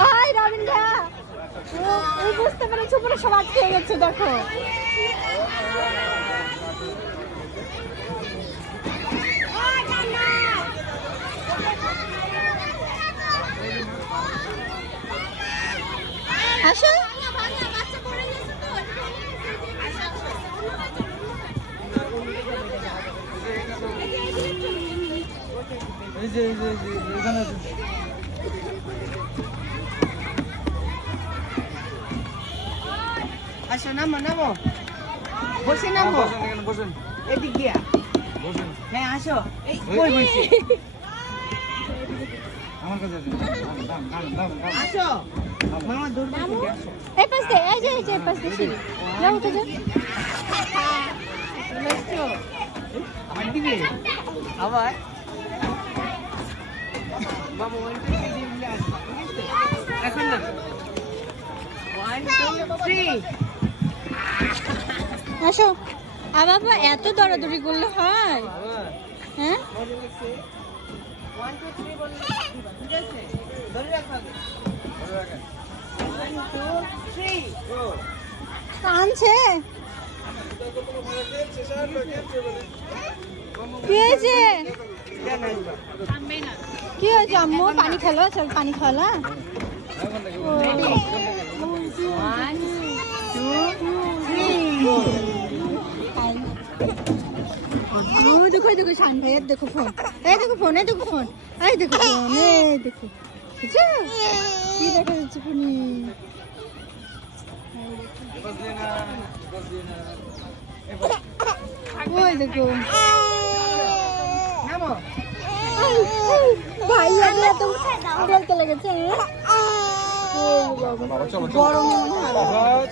high রবিন্দা ওই বুঝতে পেরেছো পুরো সব আটকে গেছে দেখো আসো আসো নামো নামো বসে নামো এদিক দিয়া হ্যাঁ আসো এই কই বসে আসো মামা দূর থেকে আসো এই পাশ দে এই যে পাশ দে নাও তো যা আসো আমার দিকে আবার মামা ওয়ান টু থ্রি দিলে আসো এখন না 1 2 3 আসো আর বাবা এত দৌড়াদৌড়ি করলে হয় হ্যাঁ 1 2 3 বল ঠিক আছে ধরে রাখো আগে 1 2 3 কানছে কি হয়েছে কি হয়েছে আম্মু পানি খেলো চল পানি খাওয়ালা দেখো দেখো শান ভাইয়ের দেখো ফোন এই দেখো ফোন এই দেখো ফোন এই দেখো ফোন এই দেখো বুঝছো কি দেখা যাচ্ছে ফোনে ওই দেখো নামো ভাইয়া এত বলতে লেগেছে গরম মনে হয়